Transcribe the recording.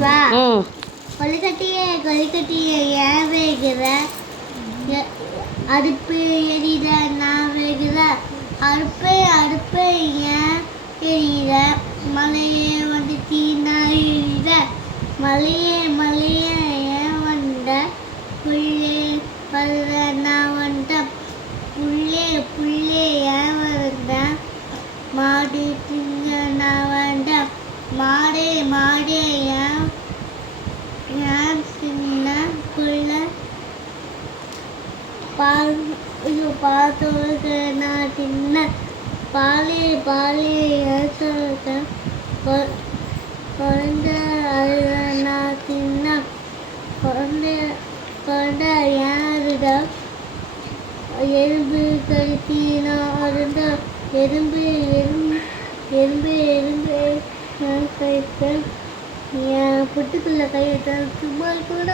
சொல்லவா ம் கொழுக்கட்டையே கொழுக்கட்டையே ஏன் வேகிற? அடுப்பு எரியுத நான் வேகிற? அடுப்பு அடுப்பு ஏன் எரியுத மலையே வந்துச்சு நான் எரியுத மலையே மலையே ஏன் வந்த? புள்ளே வர நான் வந்த புள்ளே புள்ளே ஏன் வந்த மாடு திங்க நான் வந்த மாடே ஏன் நான் சின்ன புள்ள பால் ஐயோ பார்த்தவங்க நான் சின்ன பாலே பாலே ஏற்ற குழந்த அழுத நான் சின்ன குழந்தை குழந்த யாருடா? எறும்பு கழுத்தி நான் அருந்த எறும்பு எறும்பு எறும்பு எறும்பு நான் கைத்தேன் என் புட்டுக்குள்ளே கை வைத்தேன் சும்மா கூட